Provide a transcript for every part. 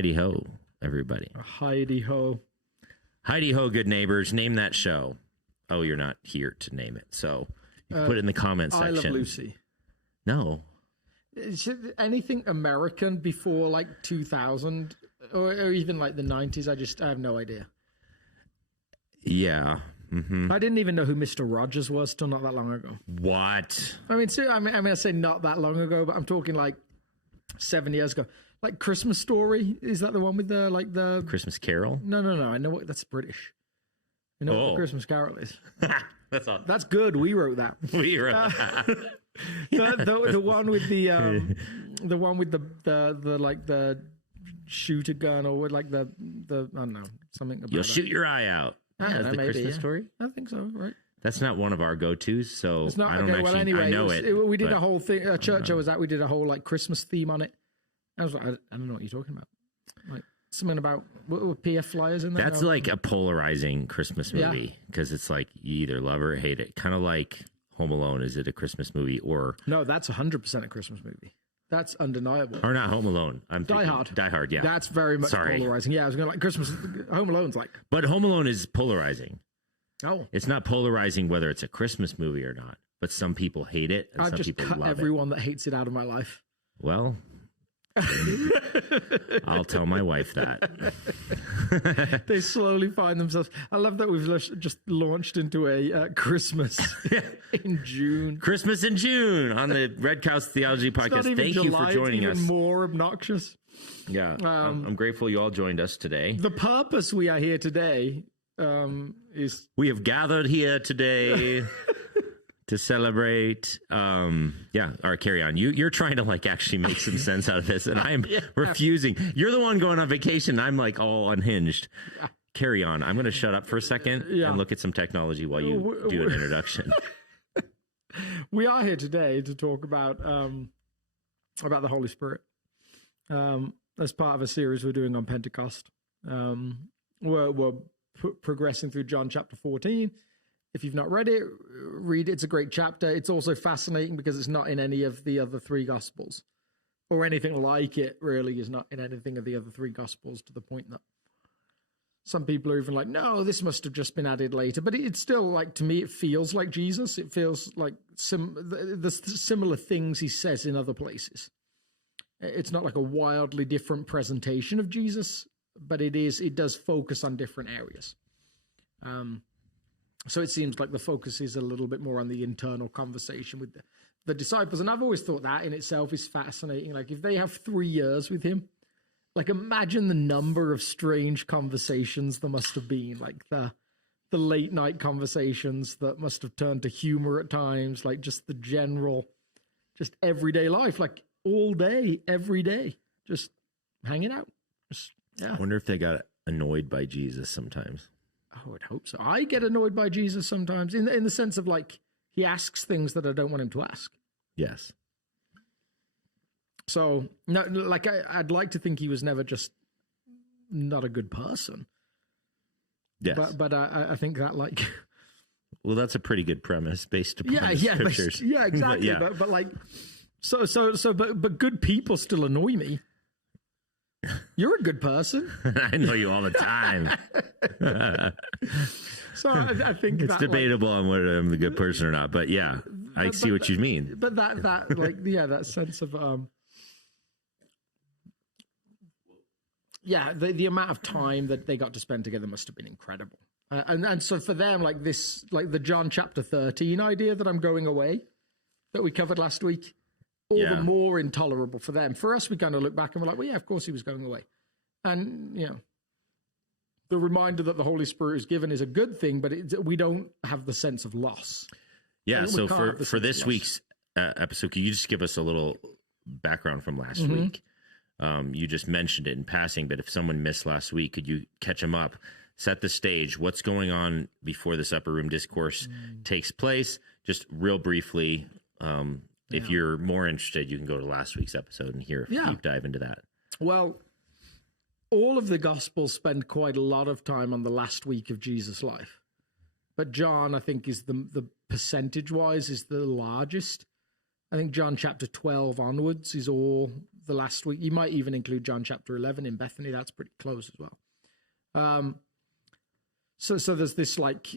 Heidi Ho, everybody. Heidi Ho. Heidi Ho, good neighbors. Name that show. Oh, you're not here to name it, so you can put it in the comment section. I Love Lucy. No. Is it anything American before like 2000 or even like the 90s? I have no idea. Yeah. Mm-hmm. I didn't even know who Mr. Rogers was till not that long ago. What? I mean, I say not that long ago, but I'm talking like 7 years ago. Like Christmas Story, is that the one with the Christmas Carol? No. I know that's British. I know what the Christmas Carol is. That's awesome. That's good. We wrote that. We wrote that. the one with the one with the like the shooter gun or with like the I don't know, something about You'll shoot your eye out. Yeah, the maybe, Christmas Story? I think so, right? That's not one of our go-tos, so It's not, I don't actually, anyway, I know we did but, a whole thing, a church I was at, we did a whole like Christmas theme on it. I was like, I don't know what you're talking about. Like something about, what were PF flyers in there? That's like a polarizing Christmas movie, because it's like you either love or hate it. Kind of like Home Alone. Is it a Christmas movie or... No, that's 100% a Christmas movie. That's undeniable. Or not Home Alone. Die Hard. Die Hard, yeah. That's very much polarizing. Yeah, I was going to like Christmas. Home Alone's like... But Home Alone is polarizing. Oh. It's not polarizing whether it's a Christmas movie or not, but some people hate it and some people love it. I've just cut everyone that hates it out of my life. Well, I'll tell my wife that. They slowly find themselves. I love that we've just launched into a Christmas in June. Christmas in June on the Red Couch Theology podcast. Thank you for joining us. Even more obnoxious. Yeah, I'm grateful you all joined us today. The purpose we are here today is... We have gathered here today to celebrate. All right, carry on. You're trying to like actually make some sense out of this, and I am refusing. You're the one going on vacation. I'm like all unhinged. Carry on. I'm going to shut up for a second and look at some technology while you do an introduction. We are here today to talk about the Holy Spirit as part of a series we're doing on Pentecost. We're progressing through John chapter 14. If you've not read it, read it. It's a great chapter. It's also fascinating because it's not in any of the other three Gospels, or anything like it really is not in anything of the other three Gospels, to the point that some people are even like, no, this must have just been added later. But it's still like, to me, it feels like Jesus. It feels like the similar things he says in other places. It's not like a wildly different presentation of Jesus, but it does focus on different areas. So it seems like the focus is a little bit more on the internal conversation with the disciples. And I've always thought that in itself is fascinating. Like if they have 3 years with him, like imagine the number of strange conversations there must have been, like the late night conversations that must have turned to humor at times, like just the general, just everyday life, like all day, every day, just hanging out. I wonder if they got annoyed by Jesus sometimes. I would hope so. I get annoyed by Jesus sometimes in the sense of like he asks things that I don't want him to ask. Yes. So no, like I'd like to think he was never just not a good person. Yes. But I think that like. Well, that's a pretty good premise based upon the scriptures. Yeah, exactly. But like, but good people still annoy me. You're a good person. I know you all the time. So I think it's debatable on whether I'm a good person or not. But yeah, I see what you mean. But that like that sense of the amount of time that they got to spend together must have been incredible. And so for them, like this, like the John chapter 13 idea that I'm going away that we covered last week. All the more intolerable for them. For us, we kind of look back and we're like, well, yeah, of course he was going away. And, the reminder that the Holy Spirit is given is a good thing, but we don't have the sense of loss. Yeah, so for this week's episode, can you just give us a little background from last week? You just mentioned it in passing, but if someone missed last week, could you catch them up, set the stage, what's going on before this upper room discourse takes place? Just real briefly, if you're more interested, you can go to last week's episode and hear a deep dive into that. Well, all of the Gospels spend quite a lot of time on the last week of Jesus' life. But John, I think, is the percentage-wise, is the largest. I think John chapter 12 onwards is all the last week. You might even include John chapter 11 in Bethany. That's pretty close as well. So there's this like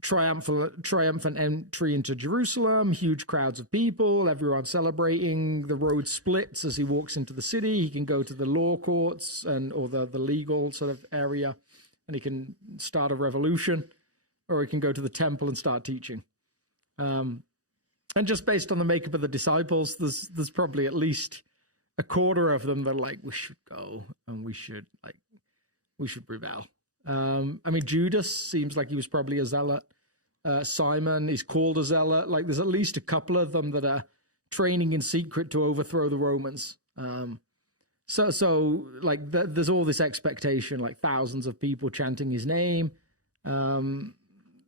triumphant entry into Jerusalem, huge crowds of people, everyone celebrating. The road splits as he walks into the city. He can go to the law courts or the legal sort of area, and he can start a revolution, or he can go to the temple and start teaching. And just based on the makeup of the disciples, there's probably at least a quarter of them that are like, we should go and we should rebel. I mean, Judas seems like he was probably a zealot. Simon is called a zealot. Like, there's at least a couple of them that are training in secret to overthrow the Romans. So there's all this expectation, like thousands of people chanting his name.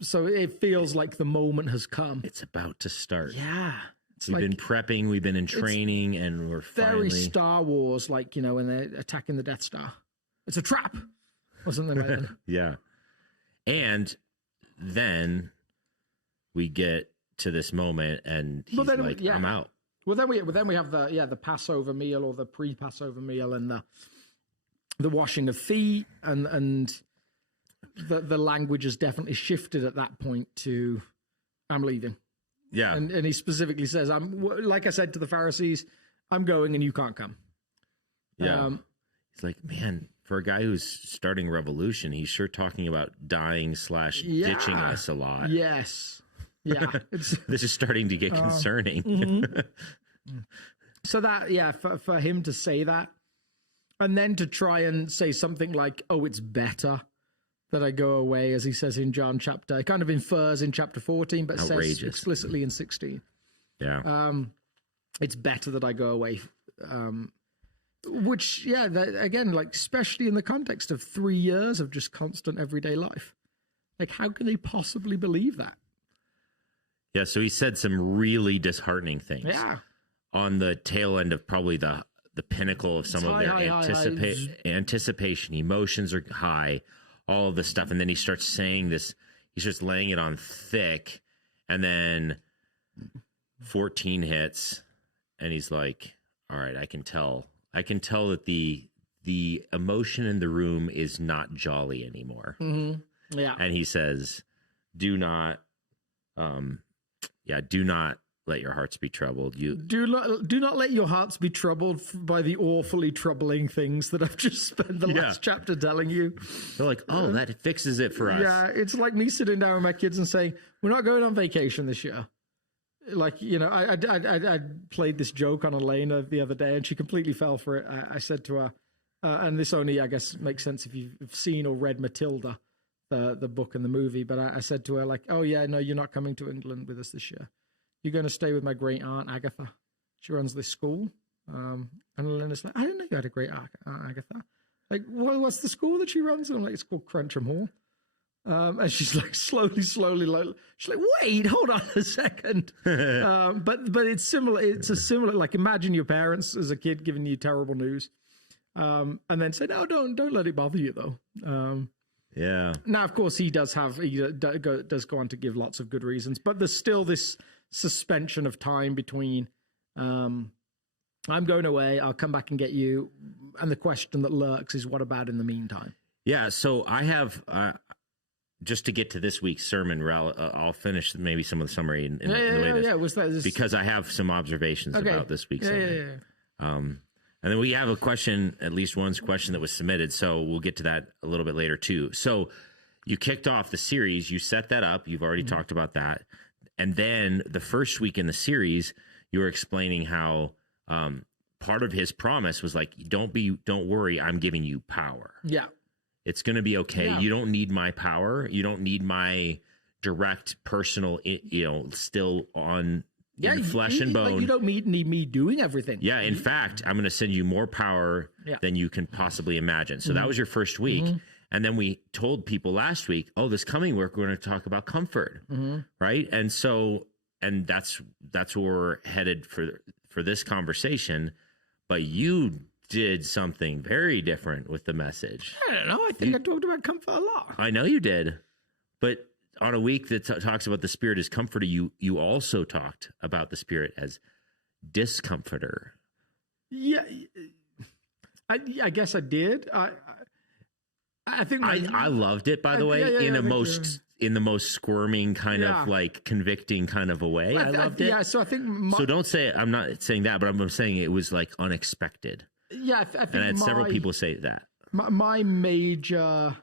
So it feels like the moment has come. It's about to start. Yeah. We've been prepping, we've been in training, and we're finally... Very Star Wars, like, when they're attacking the Death Star. It's a trap! Or something like that. Yeah. And then we get to this moment, and he's like, I'm out. Well, then we have the Passover meal, or the pre-Passover meal, and the washing of feet, and the language has definitely shifted at that point to, I'm leaving. Yeah. And he specifically says, like I said to the Pharisees, I'm going and you can't come. Yeah. He's like, man, for a guy who's starting revolution, he's sure talking about dying / ditching us a lot. Yes. Yeah. This is starting to get concerning. Mm-hmm. So that, for him to say that, and then to try and say something like, oh, it's better that I go away, as he says in John chapter, kind of infers in chapter 14, but says explicitly in 16. Yeah. It's better that I go away. Which, again, like, especially in the context of 3 years of just constant everyday life. Like, how can they possibly believe that? Yeah, so he said some really disheartening things. Yeah. On the tail end of probably the pinnacle of some of their anticipation. Emotions are high, all of this stuff. And then he starts saying this, he's just laying it on thick. And then 14 hits, and he's like, all right, I can tell that the emotion in the room is not jolly anymore. Mm-hmm. Yeah. And he says, do not let your hearts be troubled. Do not let your hearts be troubled by the awfully troubling things that I've just spent the last chapter telling you. They're like, oh, that fixes it for us. Yeah, it's like me sitting down with my kids and saying, we're not going on vacation this year. Like, I played this joke on Elena the other day, and she completely fell for it. I said to her, and this only, I guess, makes sense if you've seen or read Matilda, the book and the movie, but I said to her, like, oh, yeah, no, you're not coming to England with us this year. You're going to stay with my great aunt, Agatha. She runs this school. And Elena's like, I didn't know you had a great aunt, Agatha. Like, what's the school that she runs? And I'm like, it's called Cruncham Hall. And she's like, slowly, like, she's like, wait, hold on a second. But it's similar. It's a similar, like, imagine your parents as a kid giving you terrible news. And then say, no, don't let it bother you, though. Yeah. Now, of course, he does go on to give lots of good reasons, but there's still this suspension of time between I'm going away, I'll come back and get you, and the question that lurks is, what about in the meantime? Yeah, so I have just to get to this week's sermon, I'll finish maybe some of the summary in the way because I have some observations about this week's sermon. And then we have a question, at least one question that was submitted, so we'll get to that a little bit later too. So you kicked off the series, you set that up, you've already talked about that. And then the first week in the series, you were explaining how part of his promise was like, don't worry, I'm giving you power. Yeah. It's going to be okay. Yeah. You don't need my power. You don't need my direct personal, still on flesh and bone. Like, you don't need me doing everything. Yeah. In fact, I'm going to send you more power than you can possibly imagine. So that was your first week. Mm-hmm. And then we told people last week, this coming week, we're going to talk about comfort. Mm-hmm. Right. And that's where we're headed for this conversation. But you did something very different with the message. I don't know. I think I talked about comfort a lot. I know you did. But on a week that talks about the Spirit as comforter, you also talked about the Spirit as discomforter. Yeah, I guess I did. I think I loved it, by the way, in the most squirming kind of like convicting kind of a way. I loved it. Yeah, so I think. So don't say I'm not saying that, but I'm saying it was like unexpected. Yeah, I think. And I had several people say that. My major,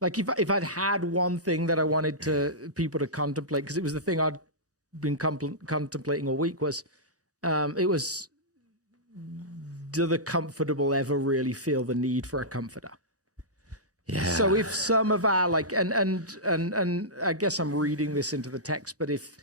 like if I'd had one thing that I wanted people to contemplate, because it was the thing I'd been contemplating all week, was it was, do the comfortable ever really feel the need for a comforter? Yeah. So if some of our and I guess I'm reading this into the text, but if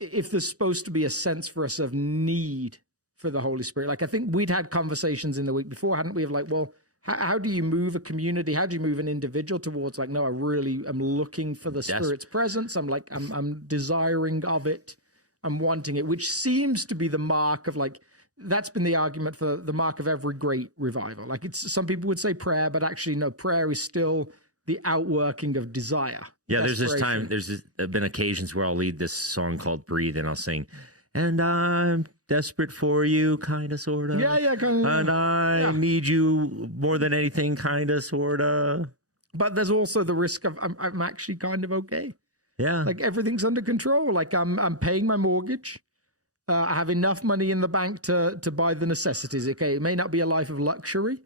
there's supposed to be a sense for us of need for the Holy Spirit, like I think we'd had conversations in the week before, hadn't we? Of like, well, how do you move a community? How do you move an individual towards like, no, I really am looking for the Spirit's presence. I'm desiring of it. I'm wanting it, which seems to be the mark of like. That's been the argument for the mark of every great revival. Like some people would say prayer, but actually no, prayer is still the outworking of desire. Yeah, there's been occasions where I'll lead this song called Breathe and I'll sing, and I'm desperate for you, kind of, sort of. Yeah, kind of. And I need you more than anything, kind of, sort of. But there's also the risk of I'm actually kind of okay. Yeah. Like everything's under control. Like I'm paying my mortgage. I have enough money in the bank to buy the necessities. Okay, it may not be a life of luxury.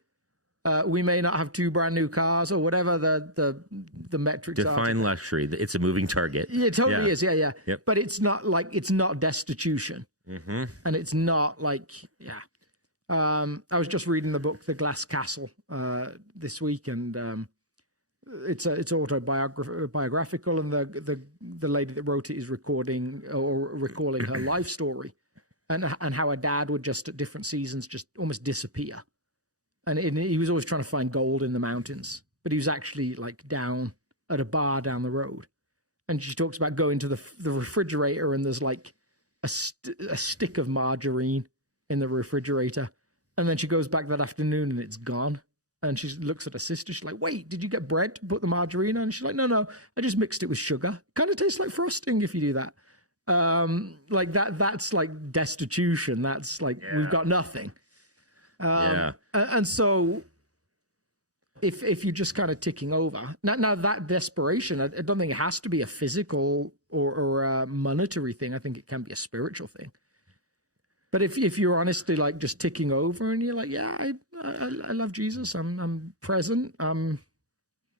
We may not have 2 brand new cars or whatever the metrics are. Define luxury. It's a moving target. Yeah, it totally is. Yeah. Yep. But it's not destitution. Mm-hmm. And it's not like, I was just reading the book, The Glass Castle, this week, and it's autobiographical, and the lady that wrote it is recording or recalling her life story, and how her dad would just at different seasons just almost disappear, and he was always trying to find gold in the mountains, but he was actually like down at a bar down the road, and she talks about going to the refrigerator, and there's like a stick of margarine in the refrigerator, and then she goes back that afternoon and it's gone. And she looks at her sister. She's like, wait, did you get bread to put the margarine on? And she's like, no, I just mixed it with sugar. Kind of tastes like frosting if you do that. Like that's like destitution. That's like, we've got nothing. And so if you're just kind of ticking over, now that desperation, I don't think it has to be a physical or a monetary thing. I think it can be a spiritual thing. But if you're honestly like just ticking over and you're like, I love Jesus, I'm present, I'm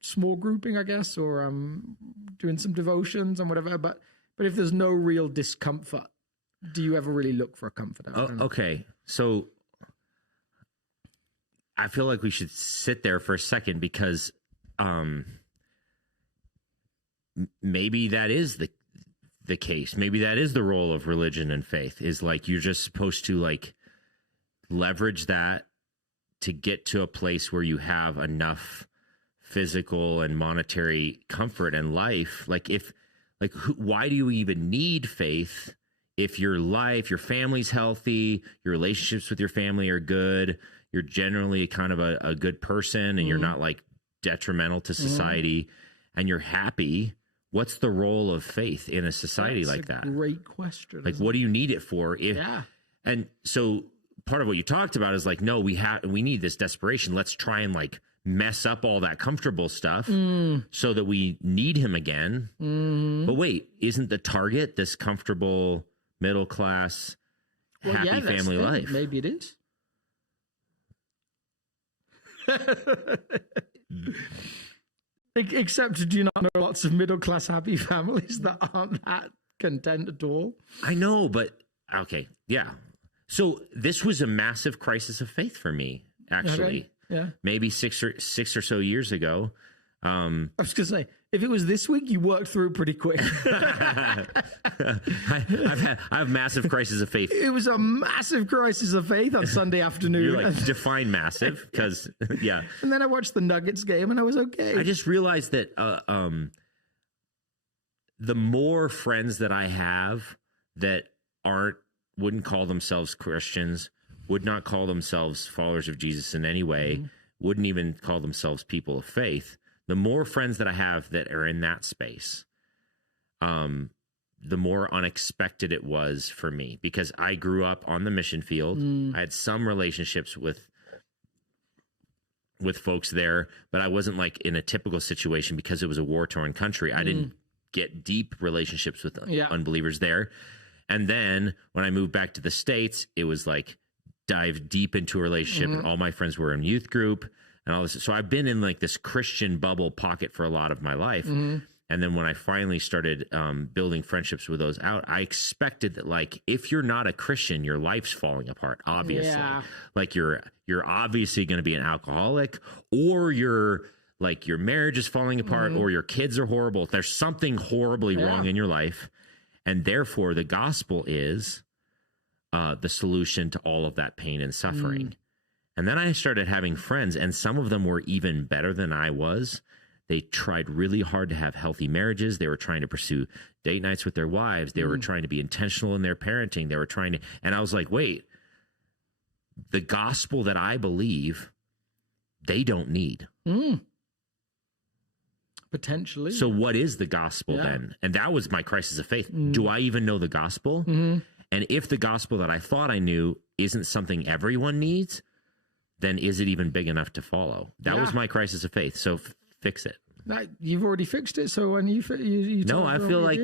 small grouping, I guess, or I'm doing some devotions and whatever. But if there's no real discomfort, do you ever really look for a comforter? Okay, so I feel like we should sit there for a second, because maybe that is the case. Maybe that is the role of religion and faith, is like you're just supposed to like leverage that to get to a place where you have enough physical and monetary comfort in life. Why do you even need faith if your family's healthy, your relationships with your family are good, you're generally kind of a good person, and you're not like detrimental to society, and you're happy? What's the role of faith in a society like that? Great question. Like, what do you need it for? And so part of what you talked about is like, no, we need this desperation. Let's try and like mess up all that comfortable stuff so that we need him again. But wait, isn't the target this comfortable middle class happy family life? Maybe it is. Except, do you not know lots of middle-class happy families that aren't that content at all? I know, but okay, yeah. So this was a massive crisis of faith for me, actually. Okay. Yeah. Maybe six or so years ago. I was going to say, if it was this week, you worked through it pretty quick. I have massive crisis of faith. It was a massive crisis of faith on Sunday afternoon. You're like, define massive, because, yeah. And then I watched the Nuggets game and I was okay. I just realized that the more friends that I have that wouldn't call themselves Christians, would not call themselves followers of Jesus in any way, wouldn't even call themselves people of faith, the more friends that I have that are in that space, the more unexpected it was for me, because I grew up on the mission field. I had some relationships with folks there, but I wasn't like in a typical situation because it was a war-torn country. I didn't get deep relationships with unbelievers there. And then when I moved back to the States, it was like dive deep into a relationship, and all my friends were in youth group and all this. So I've been in like this Christian bubble pocket for a lot of my life. And then when I finally started building friendships with those out, I expected that, like, if you're not a Christian, your life's falling apart, obviously. Yeah. Like you're obviously going to be an alcoholic, or your marriage is falling apart, or your kids are horrible. There's something horribly wrong in your life. And therefore, the gospel is the solution to all of that pain and suffering. And then I started having friends, and some of them were even better than I was. They tried really hard to have healthy marriages. They were trying to pursue date nights with their wives. They were trying to be intentional in their parenting. They were trying to, and I was like, wait, the gospel that I believe, they don't need. Potentially. So what is the gospel then? And that was my crisis of faith. Do I even know the gospel? And if the gospel that I thought I knew isn't something everyone needs, then is it even big enough to follow? That was my crisis of faith. So fix it. You've already fixed it. So when you no, I feel like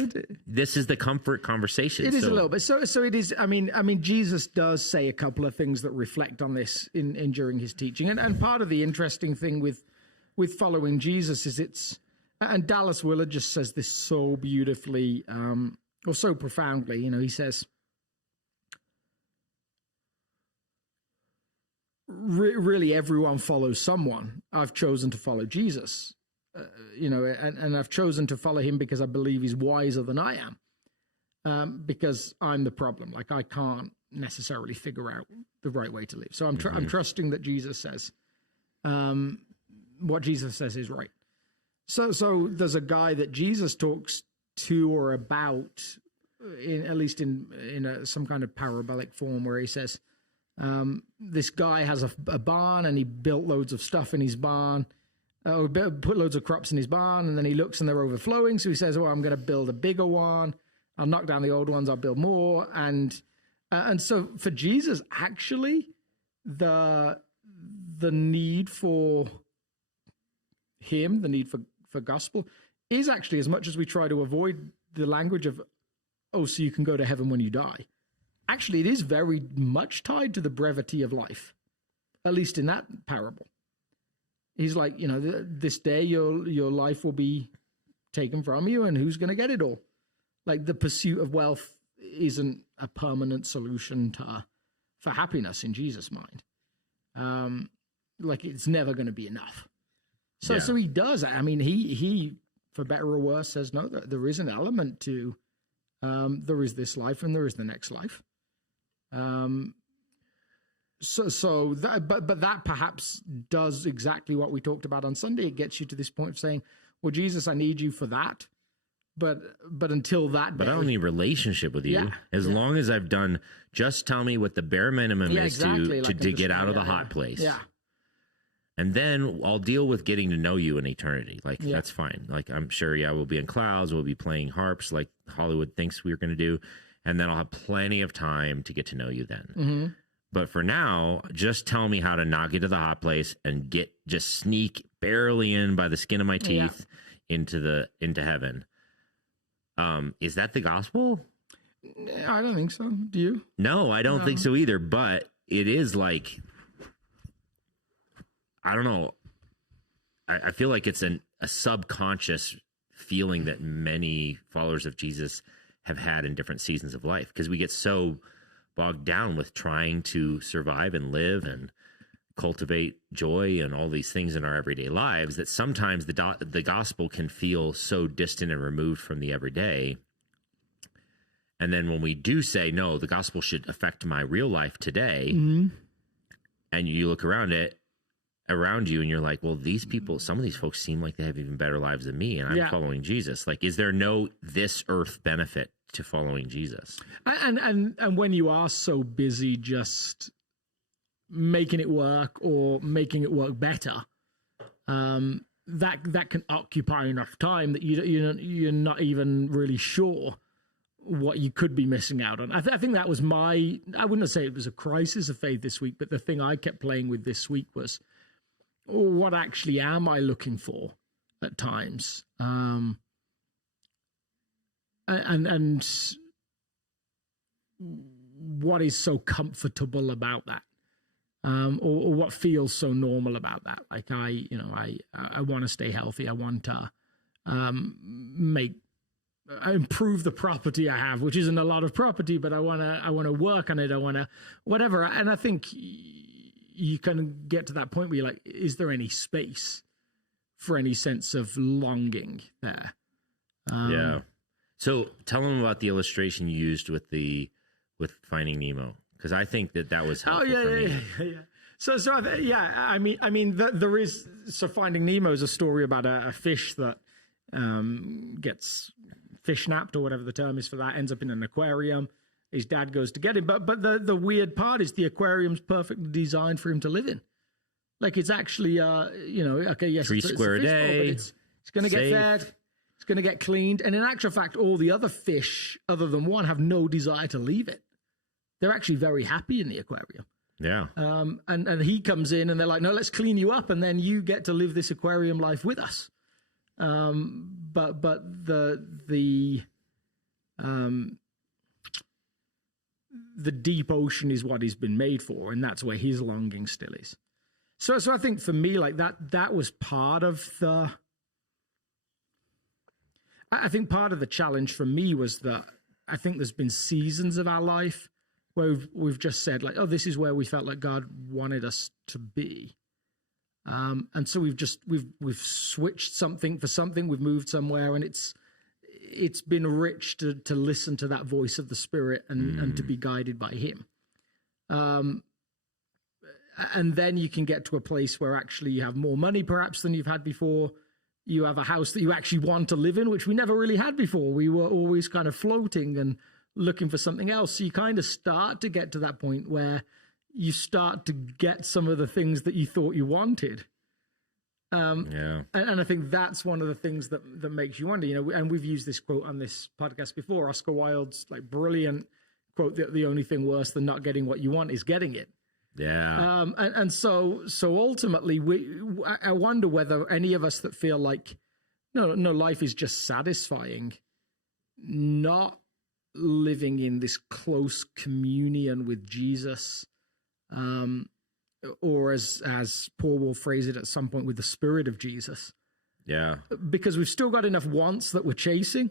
this is the comfort conversation. It is a little bit. So it is. I mean, Jesus does say a couple of things that reflect on this in during his teaching, and part of the interesting thing with following Jesus is and Dallas Willard just says this so beautifully, or so profoundly. You know, he says, really everyone follows someone. I've chosen to follow Jesus, and I've chosen to follow him because I believe he's wiser than I am, because I'm the problem. Like, I can't necessarily figure out the right way to live. So I'm trusting that Jesus says, what Jesus says is right. So there's a guy that Jesus talks to or about, at least in some kind of parabolic form, where he says, this guy has a barn, and he built loads of stuff in his barn, or put loads of crops in his barn, and then he looks and they're overflowing. So he says, well, I'm going to build a bigger one. I'll knock down the old ones. I'll build more. And so for Jesus, actually, the need for him, the need for gospel, is actually, as much as we try to avoid the language of, oh, so you can go to heaven when you die. Actually, it is very much tied to the brevity of life, at least in that parable. He's like, this day your life will be taken from you, and who's going to get it all? Like, the pursuit of wealth isn't a permanent solution for happiness in Jesus' mind. Like, it's never going to be enough. So he does. I mean, he, for better or worse, says, no, there is an element to, there is this life and there is the next life. So that, but that perhaps does exactly what we talked about on Sunday. It gets you to this point of saying, well, Jesus, I need you for that. But until that day, but I don't need relationship with you. As long as I've done, just tell me what the bare minimum is to get out of the hot place. Yeah. And then I'll deal with getting to know you in eternity. Like, that's fine. Like, I'm sure, we'll be in clouds. We'll be playing harps like Hollywood thinks we're going to do. And then I'll have plenty of time to get to know you then. But for now, just tell me how to not get to the hot place and just sneak barely in by the skin of my teeth into heaven. Is that the gospel? I don't think so. Do you? No, I don't think so either. But it is like, I don't know. I feel like it's a subconscious feeling that many followers of Jesus have had in different seasons of life, because we get so bogged down with trying to survive and live and cultivate joy and all these things in our everyday lives that sometimes the gospel can feel so distant and removed from the everyday. And then when we do say, no, the gospel should affect my real life today, and you look around you and you're like, well, these people, some of these folks seem like they have even better lives than me, and I'm following Jesus. Like, is there no this earth benefit to following Jesus? And when you are so busy just making it work or making it work better, that can occupy enough time that you're not even really sure what you could be missing out on. I think that was I wouldn't say it was a crisis of faith this week, but the thing I kept playing with this week was, what actually am I looking for at times? And what is so comfortable about that? Or what feels so normal about that? Like I want to stay healthy. I want to improve the property I have, which isn't a lot of property, but I want to work on it. I want to whatever. And I think you can get to that point where you're like, is there any space for any sense of longing there? Yeah. So tell them about the illustration you used with Finding Nemo, because I think that was helpful for me. Yeah. So I mean, there is. So Finding Nemo is a story about a fish that gets fish napped, or whatever the term is for that, ends up in an aquarium. His dad goes to get him, but the weird part is the aquarium's perfectly designed for him to live in. Like it's actually, okay, yes, 3 square a day. But it's going to get fed, it's going to get cleaned, and in actual fact, all the other fish, other than one, have no desire to leave it. They're actually very happy in the aquarium. Yeah. And he comes in, and they're like, no, let's clean you up, and then you get to live this aquarium life with us. But the deep ocean is what he's been made for, and that's where his longing still is. So I think for me, like that was part of I think part of the challenge for me was that I think there's been seasons of our life where we've just said like, oh, this is where we felt like God wanted us to be. And so we've switched something for something, we've moved somewhere, and it's been rich to listen to that voice of the Spirit and to be guided by Him. And then you can get to a place where actually you have more money perhaps than you've had before. You have a house that you actually want to live in, which we never really had before. We were always kind of floating and looking for something else. So you kind of start to get to that point where you start to get some of the things that you thought you wanted. And I think that's one of the things that makes you wonder, and we've used this quote on this podcast before, Oscar Wilde's like brilliant quote that the only thing worse than not getting what you want is getting it. Yeah. And so ultimately I wonder whether any of us that feel like, no, life is just satisfying, not living in this close communion with Jesus, or as Paul will phrase it at some point, with the Spirit of Jesus. Yeah. Because we've still got enough wants that we're chasing,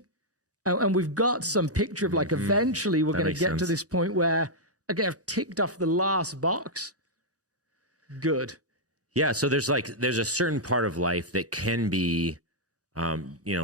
and we've got some picture of like eventually we're going to get to this point where, okay, I've ticked off the last box. Good. Yeah. So there's a certain part of life that can be,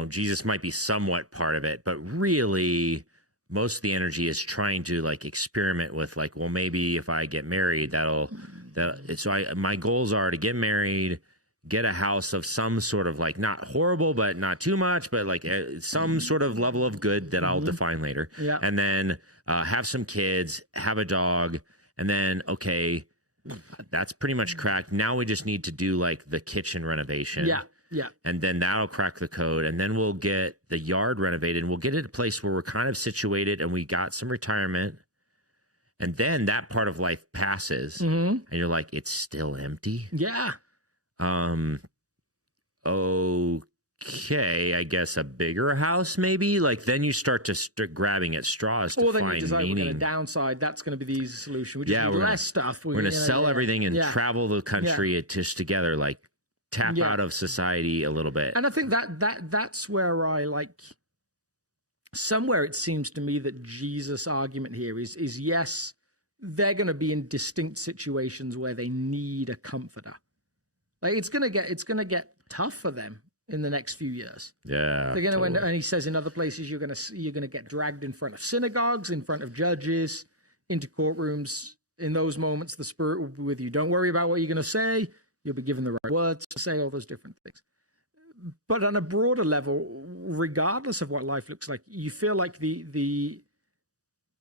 Jesus might be somewhat part of it, but really most of the energy is trying to like experiment with like, well, maybe if I get married, my goals are to get married, get a house of some sort of like, not horrible, but not too much, but like some sort of level of good that I'll define later. Yeah. And then have some kids, have a dog, and then, okay, that's pretty much cracked. Now we just need to do like the kitchen renovation. Yeah. Yeah. And then that'll crack the code. And then we'll get the yard renovated, and we'll get it a place where we're kind of situated and we got some retirement. And then that part of life passes and you're like, it's still empty. Yeah. Okay, I guess a bigger house maybe. Like then you start grabbing at straws to find you decide meaning. We're going to downside. That's going to be the easy solution. We just need less stuff. We're going to sell everything and travel the country just together, like tap out of society a little bit. And I think that's where I like. Somewhere it seems to me that Jesus' argument here is yes, they're going to be in distinct situations where they need a comforter. Like it's going to get tough for them in the next few years. Yeah. They're going to, and he says in other places you're going to get dragged in front of synagogues, in front of judges, into courtrooms. In those moments, the Spirit will be with you. Don't worry about what you're going to say. You'll be given the right words to say, all those different things. But on a broader level, regardless of what life looks like, you feel like the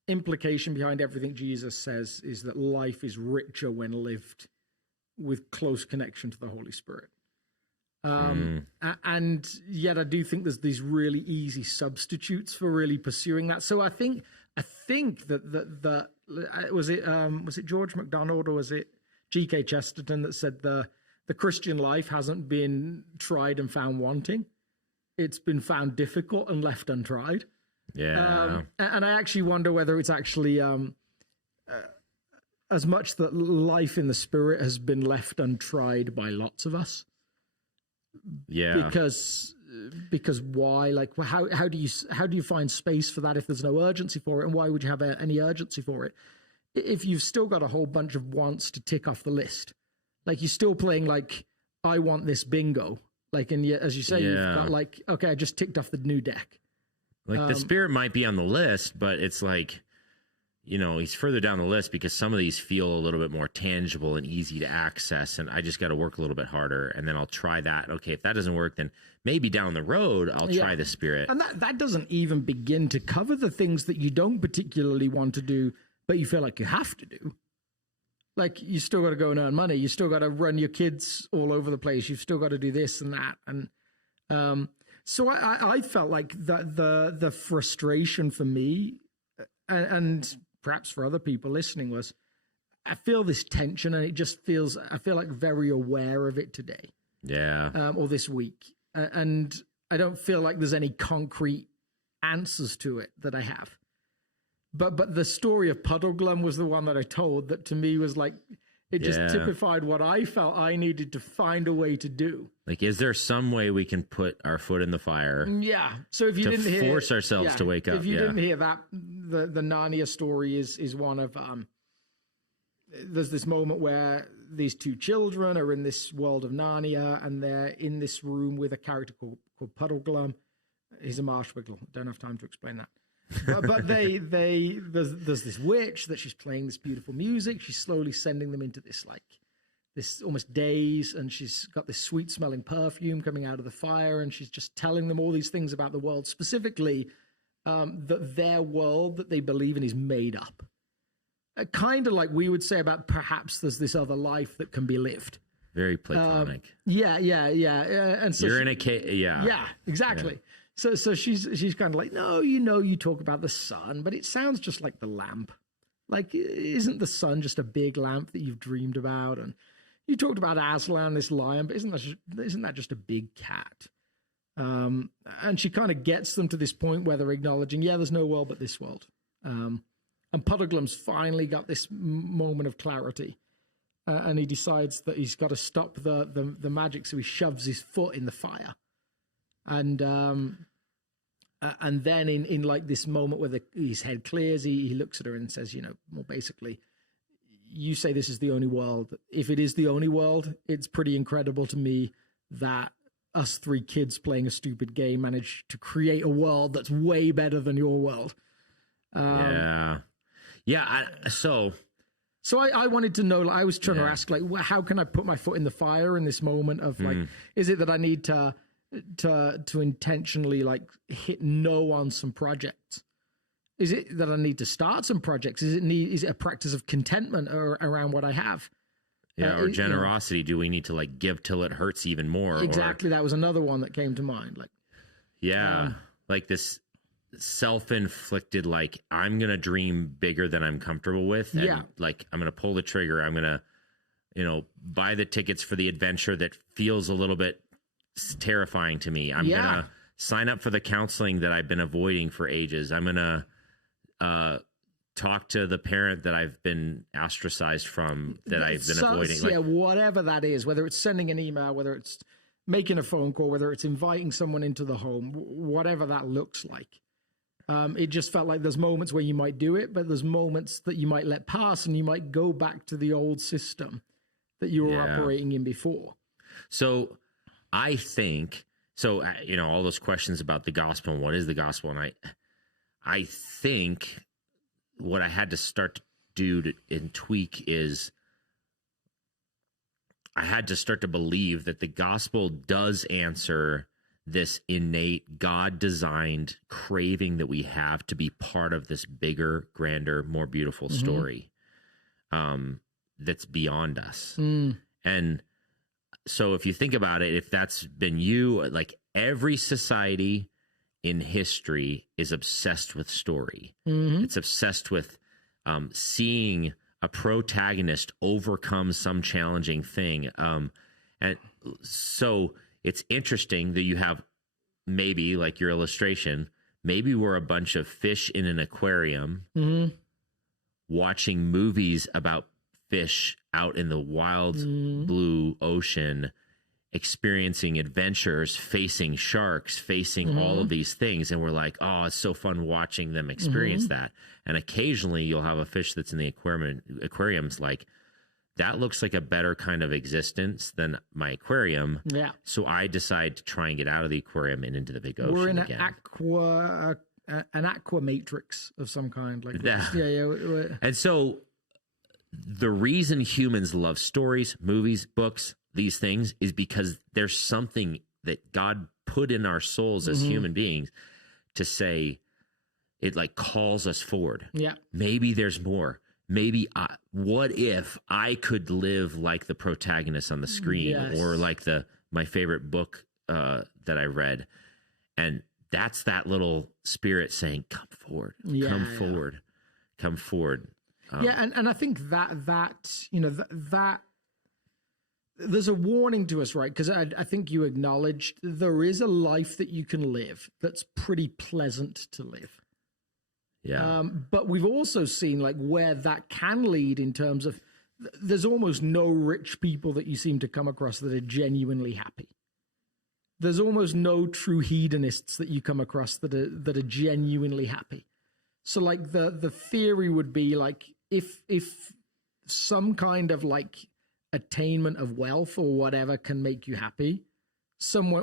implication behind everything Jesus says is that life is richer when lived with close connection to the Holy Spirit. And yet I do think there's these really easy substitutes for really pursuing that. So I think that was it George MacDonald or was it G.K. Chesterton that said the Christian life hasn't been tried and found wanting. It's been found difficult and left untried. Yeah. And I actually wonder whether it's actually as much that life in the Spirit has been left untried by lots of us. Yeah. Because why? Like, how do you find space for that if there's no urgency for it? And why would you have any urgency for it if you've still got a whole bunch of wants to tick off the list? Like, you're still playing like, I want this bingo. Like, and yet, as you say, you've got like, okay, I just ticked off the new deck. Like, the Spirit might be on the list, but it's like, he's further down the list because some of these feel a little bit more tangible and easy to access, and I just got to work a little bit harder, and then I'll try that. Okay, if that doesn't work, then maybe down the road I'll try the Spirit. And that doesn't even begin to cover the things that you don't particularly want to do, but you feel like you have to do. Like, you still got to go and earn money. You still got to run your kids all over the place. You've still got to do this and that. And so I felt like the frustration for me and perhaps for other people listening was, I feel this tension and I feel like very aware of it today. Yeah. Or this week. And I don't feel like there's any concrete answers to it that I have. But the story of Puddleglum was the one that I told that to me was like, it just typified what I felt I needed to find a way to do. Like, is there some way we can put our foot in the fire? Yeah. So if you didn't hear, force ourselves to wake up. If you didn't hear that, the Narnia story is one of, there's this moment where these two children are in this world of Narnia and they're in this room with a character called Puddleglum. He's a marshwiggle. Don't have time to explain that. But there's this witch that she's playing this beautiful music. She's slowly sending them into this almost daze, and she's got this sweet smelling perfume coming out of the fire, and she's just telling them all these things about the world, specifically that their world that they believe in is made up. Kind of like we would say about perhaps there's this other life that can be lived. Very Platonic. Yeah. And so you're in a cave. Yeah, exactly. Yeah. So she's kind of like, no, you talk about the sun, but it sounds just like the lamp. Like, isn't the sun just a big lamp that you've dreamed about? And you talked about Aslan, this lion, but isn't that just a big cat? And she kind of gets them to this point where they're acknowledging, there's no world but this world. And Puddleglum's finally got this moment of clarity. And he decides that he's got to stop the magic, so he shoves his foot in the fire. And then in like this moment where his head clears, he looks at her and says, well, basically, you say this is the only world. If it is the only world, it's pretty incredible to me that us three kids playing a stupid game managed to create a world that's way better than your world. So I wanted to know, I was trying to ask, like, how can I put my foot in the fire in this moment of like, is it that I need to intentionally like hit no on some projects? Is it that I need to start some projects? Is it a practice of contentment around what I have? Or generosity. Do we need to like give till it hurts even more? Exactly. That was another one that came to mind. Like, like this self-inflicted, like, I'm going to dream bigger than I'm comfortable with. And like, I'm going to pull the trigger. I'm going to, buy the tickets for the adventure that feels a little bit terrifying to me. I'm going to sign up for the counseling that I've been avoiding for ages. I'm going to talk to the parent that I've been ostracized from, that I've been avoiding. Like, whatever that is, whether it's sending an email, whether it's making a phone call, whether it's inviting someone into the home, whatever that looks like. It just felt like there's moments where you might do it, but there's moments that you might let pass and you might go back to the old system that you were operating in before. So I think, all those questions about the gospel and what is the gospel, and I think what I had to start to do and tweak is I had to start to believe that the gospel does answer this innate God-designed craving that we have to be part of this bigger, grander, more beautiful story that's beyond us. And so if you think about it, if that's been you, like every society in history is obsessed with story. It's obsessed with seeing a protagonist overcome some challenging thing. And so it's interesting that you have maybe, like your illustration, maybe we're a bunch of fish in an aquarium watching movies about fish out in the wild blue ocean, experiencing adventures, facing sharks, facing all of these things. And we're like, oh, it's so fun watching them experience that. And occasionally you'll have a fish that's in the aquarium's like, that looks like a better kind of existence than my aquarium. Yeah. So I decide to try and get out of the aquarium and into the big ocean. We're in an aqua matrix of some kind. Like that. Yeah. And so the reason humans love stories, movies, books, these things is because there's something that God put in our souls as human beings to say, it like calls us forward. Yeah. Maybe there's more. Maybe what if I could live like the protagonist on the screen, or like my favorite book that I read, and that's that little spirit saying, "Come forward, come forward, come forward." And I think that there's a warning to us, right? Because I think you acknowledged there is a life that you can live that's pretty pleasant to live. Yeah. But we've also seen like where that can lead in terms of there's almost no rich people that you seem to come across that are genuinely happy. There's almost no true hedonists that you come across that are genuinely happy. So like the theory would be like if some kind of like attainment of wealth or whatever can make you happy,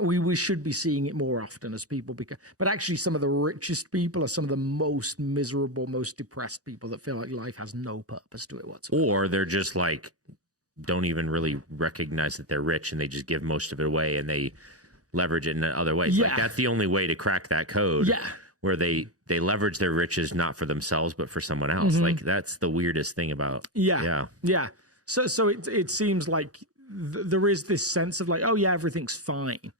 we should be seeing it more often as people but actually some of the richest people are some of the most miserable, most depressed people that feel like life has no purpose to it whatsoever. Or they're just like don't even really recognize that they're rich and they just give most of it away and they leverage it in other ways. Like that's the only way to crack that code. Yeah. Where they leverage their riches not for themselves but for someone else. Like that's the weirdest thing about. Yeah. So it seems like there is this sense of like, oh yeah, everything's fine.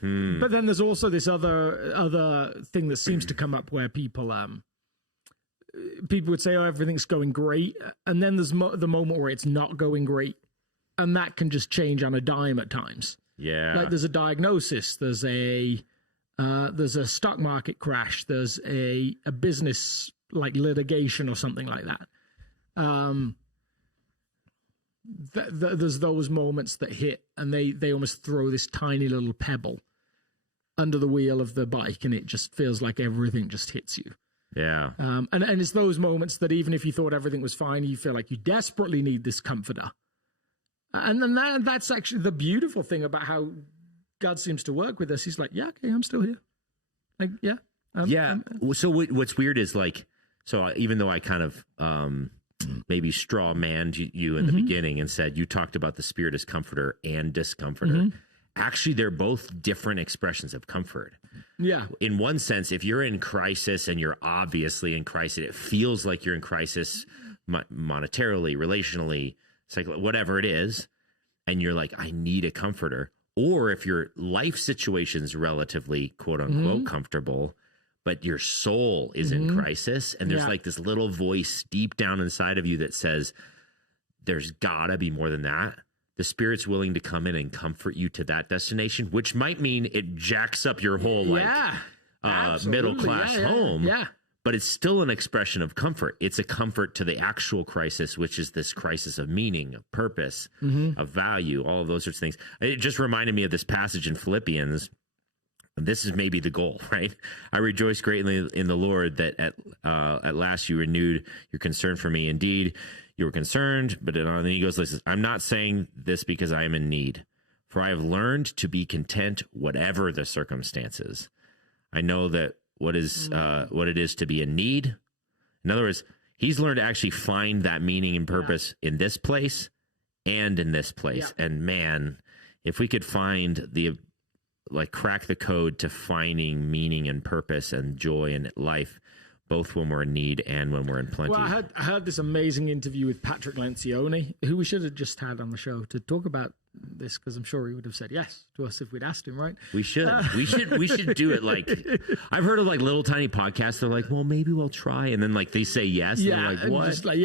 But then there's also this other thing that seems to come up where people would say, oh, everything's going great, and then there's the moment where it's not going great, and that can just change on a dime at times. Yeah, like there's a diagnosis, there's a stock market crash, there's a business like litigation or something like that. There's those moments that hit and they almost throw this tiny little pebble under the wheel of the bike and it just feels like everything just hits you. Yeah. And it's those moments that even if you thought everything was fine, you feel like you desperately need this comforter. And then that's actually the beautiful thing about how God seems to work with us. He's like, yeah, okay, I'm still here. Like, yeah. So what's weird is like, so even though I kind of, maybe straw manned you in the beginning and said you talked about the Spirit as comforter and discomforter. Actually, they're both different expressions of comfort. Yeah. In one sense, if you're in crisis and you're obviously in crisis, it feels like you're in crisis monetarily, relationally, whatever it is, and you're like, I need a comforter. Or if your life situation's relatively quote unquote comfortable, but your soul is in crisis, and there's like this little voice deep down inside of you that says, there's gotta be more than that. The Spirit's willing to come in and comfort you to that destination, which might mean it jacks up your whole middle class home. Yeah. But it's still an expression of comfort. It's a comfort to the actual crisis, which is this crisis of meaning, of purpose, of value, all of those sorts of things. It just reminded me of this passage in Philippians. This is maybe the goal, right? I rejoice greatly in the Lord that at last you renewed your concern for me. Indeed, you were concerned, but then he goes, listen, I'm not saying this because I am in need, for I have learned to be content whatever the circumstances. I know that what it is to be in need. In other words, he's learned to actually find that meaning and purpose in this place and in this place. Yeah. And man, if we could find crack the code to finding meaning and purpose and joy in life, both when we're in need and when we're in plenty. Well, I heard this amazing interview with Patrick Lencioni, who we should have just had on the show to talk about this, because I'm sure he would have said yes to us if we'd asked him, right? We should. We should do it. Like, I've heard of like little tiny podcasts. They're like, well, maybe we'll try, and then like they say yes. Yeah, and they're like, what? Just like,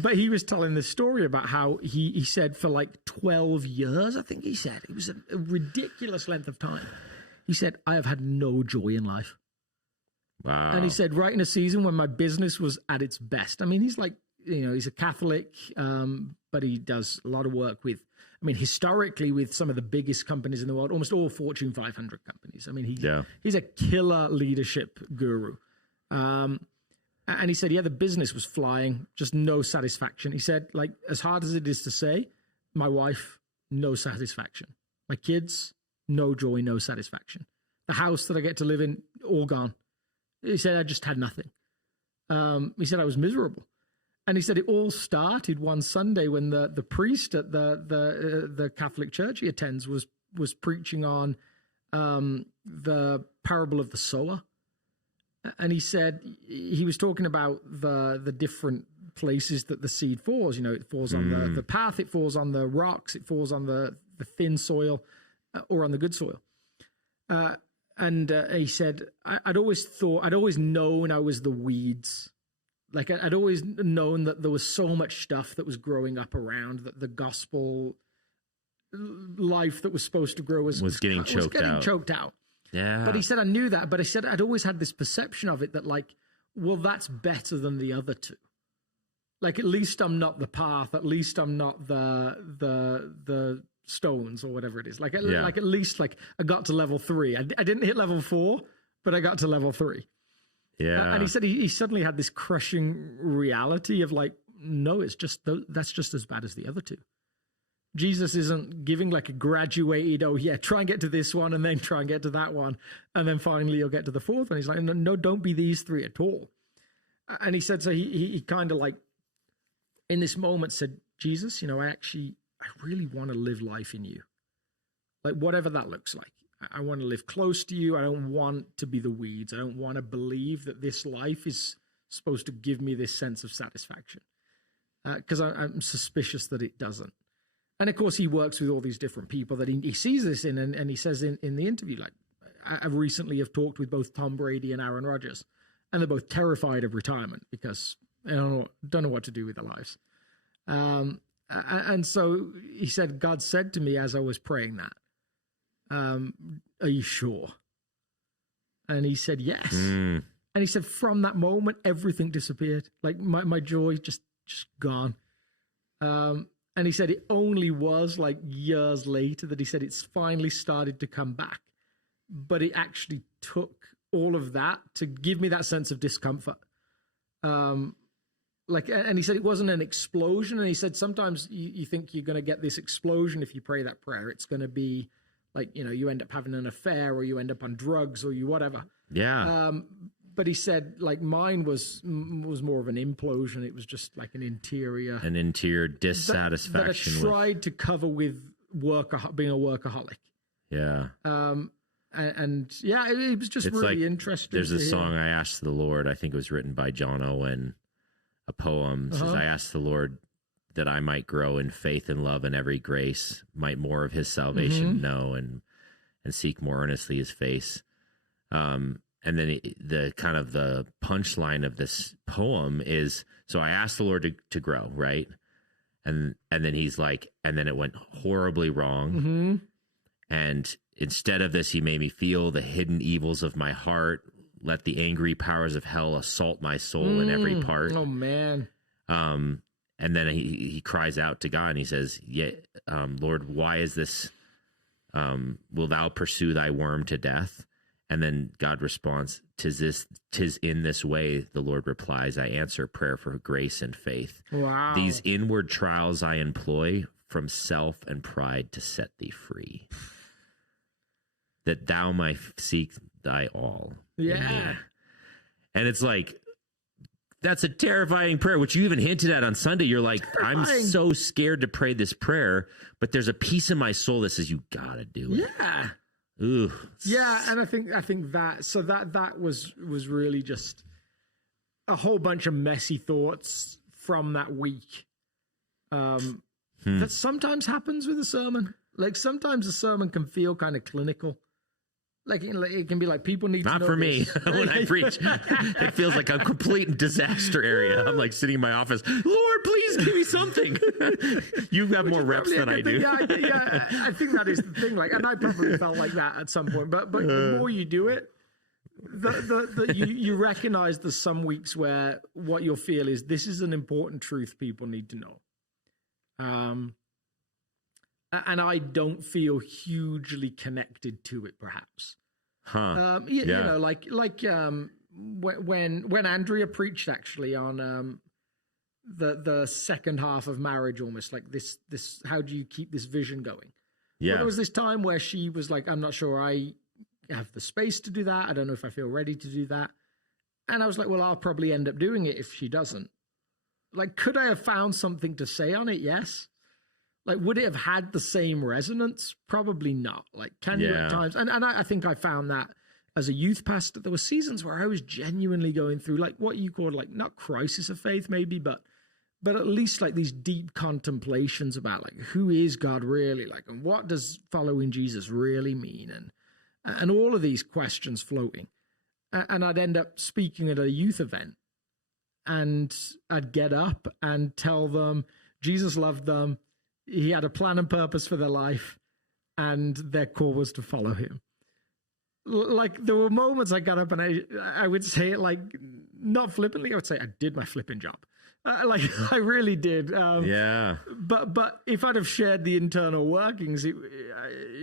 but he was telling this story about how he said for like 12 years, I think he said, it was a ridiculous length of time. He said, I have had no joy in life. Wow. And he said, right in a season when my business was at its best. I mean, he's like, he's a Catholic, but he does a lot of work with, historically with some of the biggest companies in the world, almost all Fortune 500 companies. I mean, he's a killer leadership guru. And he said, the business was flying, just no satisfaction. He said, like, as hard as it is to say, my wife, no satisfaction. My kids, no joy, no satisfaction. The house that I get to live in, all gone. He said, I just had nothing. He said, I was miserable. And he said it all started one Sunday when the priest at the Catholic church he attends was preaching on the parable of the sower. And he said he was talking about the different places that the seed falls. It falls on the path, it falls on the rocks, it falls on the thin soil, or on the good soil. And he said, I'd always known I was the weeds. Like, I'd always known that there was so much stuff that was growing up around, that the gospel life that was supposed to grow was getting choked out. Yeah. But he said, I knew that, but I said, I'd always had this perception of it that, like, well, that's better than the other two. Like, at least I'm not the path, at least I'm not the stones or whatever it is. Like, at least, like, I got to level 3. I didn't hit level 4, but I got to level 3. Yeah. And he said he suddenly had this crushing reality of like, no, that's just as bad as the other two. Jesus isn't giving like a graduated, try and get to this one and then try and get to that one. And then finally you'll get to the fourth one. He's like, no, don't be these three at all. And he said, so he kind of like in this moment said, Jesus, I really want to live life in you. Like whatever that looks like. I want to live close to you. I don't want to be the weeds. I don't want to believe that this life is supposed to give me this sense of satisfaction, because I'm suspicious that it doesn't. And of course, he works with all these different people that he sees this in, and he says in the interview, like, I recently have talked with both Tom Brady and Aaron Rodgers, and they're both terrified of retirement because they don't know what to do with their lives. And so he said, God said to me as I was praying that, are you sure? And he said, yes. And he said, from that moment, everything disappeared. Like my joy just gone. And he said, it only was like years later that he said it's finally started to come back. But it actually took all of that to give me that sense of discomfort. And he said it wasn't an explosion. And he said, sometimes you think you're going to get this explosion if you pray that prayer. It's going to be like, you end up having an affair or you end up on drugs or you whatever. Yeah. But he said, like, mine was more of an implosion. It was just like an interior dissatisfaction. That I tried to cover with being a workaholic. Yeah. It was just really interesting. There's a song I asked the Lord, I think it was written by John Owen, a poem. It says, I asked the Lord that I might grow in faith and love and every grace, might more of his salvation know and seek more earnestly his face. And then the kind of the punchline of this poem is, so I asked the Lord to grow, right? And then he's like, and then it went horribly wrong. And instead of this, he made me feel the hidden evils of my heart. Let the angry powers of hell assault my soul in every part. Oh, man. And then he cries out to God and he says, Lord, why is this? Will thou pursue thy worm to death? And then God responds, tis in this way, the Lord replies, I answer prayer for grace and faith. Wow. These inward trials I employ from self and pride to set thee free, that thou might seek thy all. Yeah. And it's like, that's a terrifying prayer, which you even hinted at on Sunday. You're like, I'm so scared to pray this prayer, but there's a piece in my soul that says, you gotta do it. Yeah. Ooh. Yeah, and I think that, so that was really just, a whole bunch of messy thoughts from that week. That sometimes happens with a sermon. Like sometimes a sermon can feel kind of clinical. Like it can be like people need not to know for me this. when I preach. It feels like a complete disaster area. I'm like sitting in my office. Lord, please give me something. You have more reps than I do. Yeah, I think that is the thing. Like, and I probably felt like that at some point. But the more you do it, you recognize there's some weeks where what you'll feel is this is an important truth people need to know. And I don't feel hugely connected to it, perhaps. You know, like when Andrea preached actually on the second half of marriage, almost like this. How do you keep this vision going? Yeah, well, there was this time where she was like, "I'm not sure I have the space to do that. I don't know if I feel ready to do that." And I was like, "Well, I'll probably end up doing it if she doesn't." Like, could I have found something to say on it? Yes. Like, would it have had the same resonance? Probably not. Like, can you at times? And I think I found that as a youth pastor, there were seasons where I was genuinely going through, like, what you call, like, not crisis of faith maybe, but at least, like, these deep contemplations about, like, who is God really? Like, and what does following Jesus really mean? And all of these questions floating. And I'd end up speaking at a youth event. And I'd get up and tell them Jesus loved them. He had a plan and purpose for their life, and their call was to follow him. Like, there were moments I got up and I would say it, like, not flippantly. I would say I did my flipping job. Like, I really did. But if I'd have shared the internal workings, it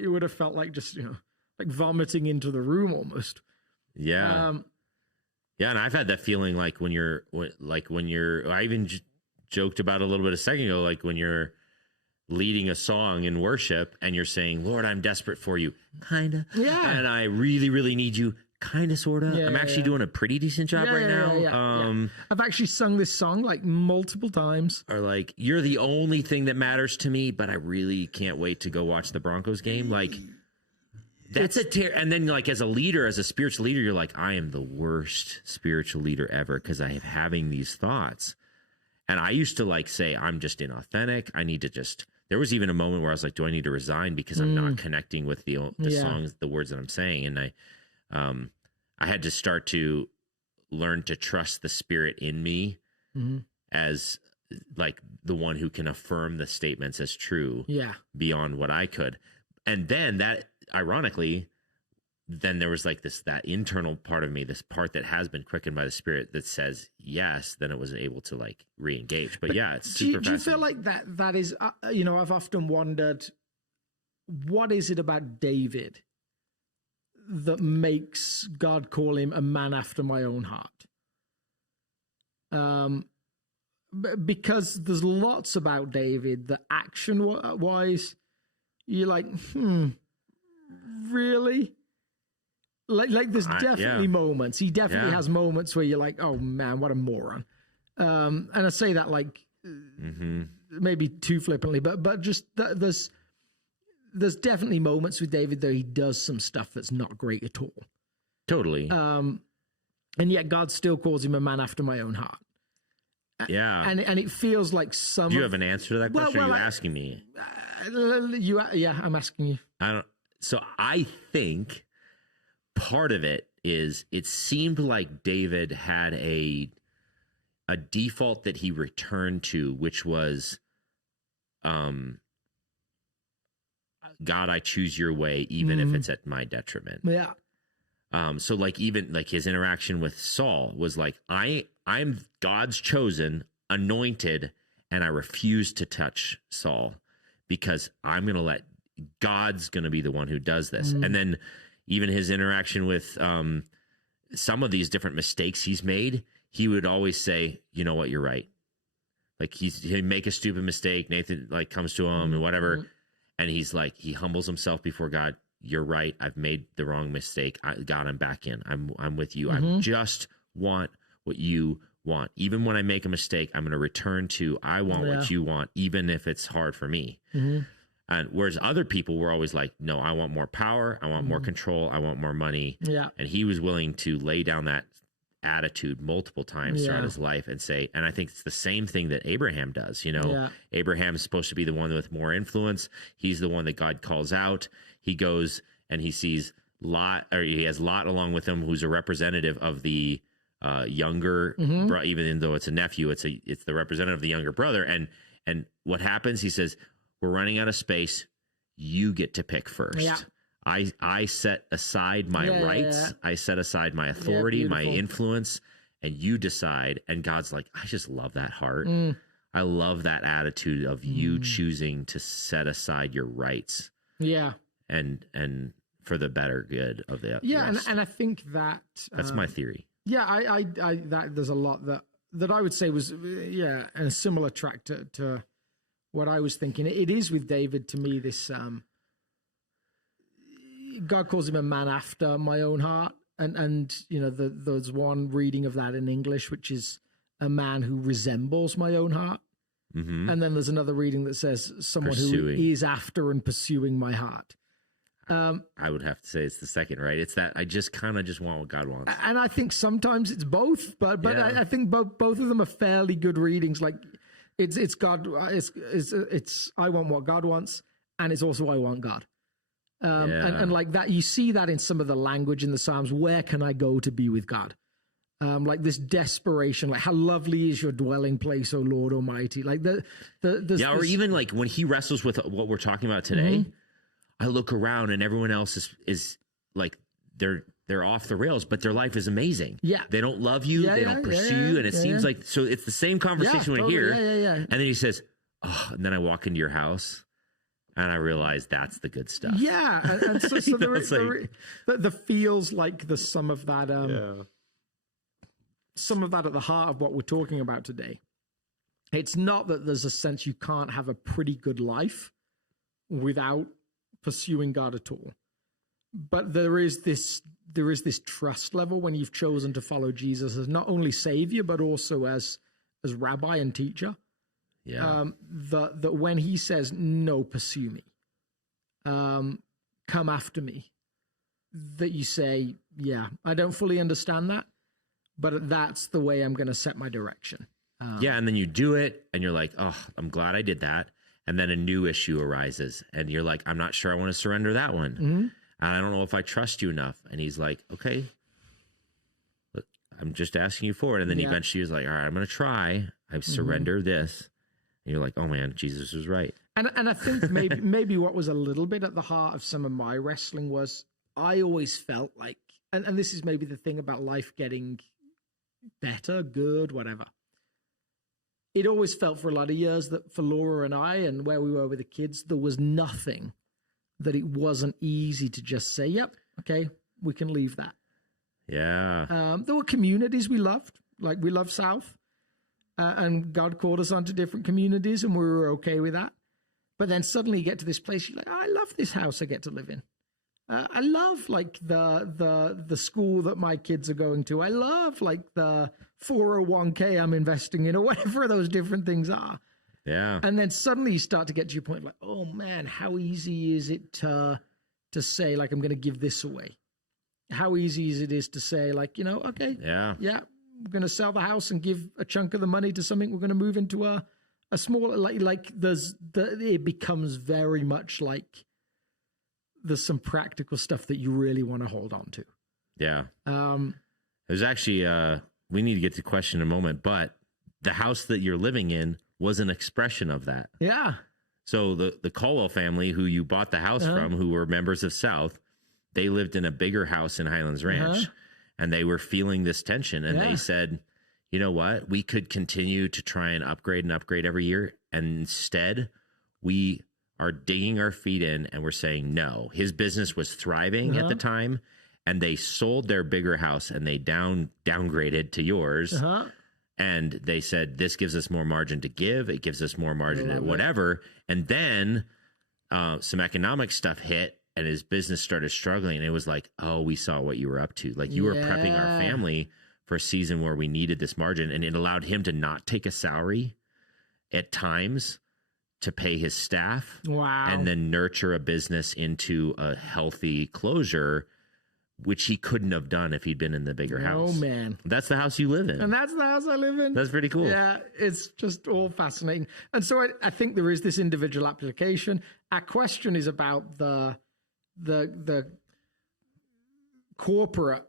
would have felt like just, you know, like vomiting into the room almost. Yeah. And I've had that feeling like when you're, I even joked about it a little bit a second ago, like when you're leading a song in worship and you're saying, Lord, I'm desperate for you, kind of. Yeah. And I really, really need you, kind of, sort of. I'm actually doing a pretty decent job right now. I've actually sung this song like multiple times. Or like, you're the only thing that matters to me, but I really can't wait to go watch the Broncos game. Like, that's and then, like, as a leader, as a spiritual leader, you're like, I am the worst spiritual leader ever because I am having these thoughts. And I used to, like, say, I'm just inauthentic. I need to just... There was even a moment where I was like, do I need to resign because I'm not connecting with the songs, the words that I'm saying? And I had to start to learn to trust the Spirit in me as, like, the one who can affirm the statements as true beyond what I could. And then that, ironically, then there was like that internal part of me, this part that has been quickened by the Spirit that says yes, then it was able to, like, re-engage. But yeah, it's super fascinating. Do you feel like that is, you know, I've often wondered, what is it about David that makes God call him a man after my own heart? Because there's lots about David that action-wise, you're like, really? Like there's definitely moments. He definitely has moments where you're like, oh man, what a moron. And I say that like maybe too flippantly, but just there's definitely moments with David though he does some stuff that's not great at all. Totally. And yet God still calls him a man after my own heart. Yeah. And it feels like some... Do you have an answer to that question? Or are you asking me? I'm asking you. So I think part of it is it seemed like David had a default that he returned to, which was, God, I choose your way, even if it's at my detriment. Yeah. So like even like his interaction with Saul was like, I'm God's chosen, anointed, and I refuse to touch Saul because I'm going to let God's going to be the one who does this. And then even his interaction with some of these different mistakes he's made, he would always say, you know what, you're right. Like he'd make a stupid mistake. Nathan like comes to him and whatever. And he's like, he humbles himself before God. You're right. I've made the wrong mistake. God, I'm back in. I'm with you. I just want what you want. Even when I make a mistake, I'm going to return to, I want what you want, even if it's hard for me. And whereas other people were always like, no, I want more power. I want more control. I want more money. Yeah. And he was willing to lay down that attitude multiple times throughout his life and say, and I think it's the same thing that Abraham does. Abraham's supposed to be the one with more influence. He's the one that God calls out. He goes and he sees Lot, or he has Lot along with him, who's a representative of the younger, even though it's a nephew, it's the representative of the younger brother. And what happens? He says, we're running out of space. You get to pick first. Yeah. I set aside my rights. I set aside my authority, my influence, and you decide. And God's like, I just love that heart. I love that attitude of you choosing to set aside your rights. Yeah. And for the better good of the rest. And I think that's my theory. Yeah, I that there's a lot that I would say was a similar track to what I was thinking. It is with David, to me, this God calls him a man after my own heart, and there's one reading of that in English, which is a man who resembles my own heart, and then there's another reading that says someone who is after and pursuing my heart. I would have to say it's the second, right? It's that I just kind of just want what God wants, and I think sometimes it's both, but I think both of them are fairly good readings. Like it's God, it's I want what God wants, and it's also I want God. And like that, you see that in some of the language in the Psalms. Where can I go to be with God? Like this desperation, like how lovely is your dwelling place, O Lord Almighty. Like or even like when he wrestles with what we're talking about today, I look around and everyone else is like they're off the rails, but their life is amazing. Yeah, they don't love you, they don't pursue you, and it seems like so. It's the same conversation we hear. And then he says, "Oh," and then I walk into your house. And I realize that's the good stuff. Yeah, and so there feels like there's some of that at the heart of what we're talking about today. It's not that there's a sense you can't have a pretty good life without pursuing God at all, but there is this trust level when you've chosen to follow Jesus as not only Savior but also as Rabbi and teacher. Yeah. That when he says, no, pursue me, come after me, that you say, yeah, I don't fully understand that, but that's the way I'm going to set my direction. And then you do it and you're like, oh, I'm glad I did that. And then a new issue arises and you're like, I'm not sure I want to surrender that one. And I don't know if I trust you enough. And he's like, okay, look, I'm just asking you for it. And then eventually he's like, all right, I'm going to try. I surrender this. And you're like, oh man, Jesus was right. And I think maybe what was a little bit at the heart of some of my wrestling was I always felt like, and this is maybe the thing about life getting better, good, whatever. It always felt for a lot of years that for Laura and I and where we were with the kids, there was nothing that it wasn't easy to just say, yep, okay, we can leave that. Yeah. There were communities we loved, like we loved South. And God called us onto different communities and we were okay with that. But then suddenly you get to this place, you're like, oh, I love this house I get to live in. I love like the school that my kids are going to. I love like the 401k I'm investing in or whatever those different things are. Yeah. And then suddenly you start to get to your point like, oh man, how easy is it to say like, I'm going to give this away? How easy is it to say like, okay. Yeah. We're going to sell the house and give a chunk of the money to something. We're going to move into a small, it becomes very much like there's some practical stuff that you really want to hold on to. Yeah. There's actually, we need to get to the question in a moment, but the house that you're living in was an expression of that. Yeah. So the Caldwell family who you bought the house from, who were members of South, they lived in a bigger house in Highlands Ranch. And they were feeling this tension, and they said, you know what? We could continue to try and upgrade every year. And instead, we are digging our feet in, and we're saying no. His business was thriving at the time, and they sold their bigger house, and they downgraded to yours. And they said, this gives us more margin to give. It gives us more margin to whatever. And then some economic stuff hit. And his business started struggling, and it was like, oh, we saw what you were up to. Like you were prepping our family for a season where we needed this margin, and it allowed him to not take a salary at times to pay his staff. Wow. And then nurture a business into a healthy closure which he couldn't have done if he'd been in the bigger house. Oh, man. That's the house you live in. And that's the house I live in. That's pretty cool. Yeah, it's just all fascinating. And so I think there is this individual application. Our question is about the corporate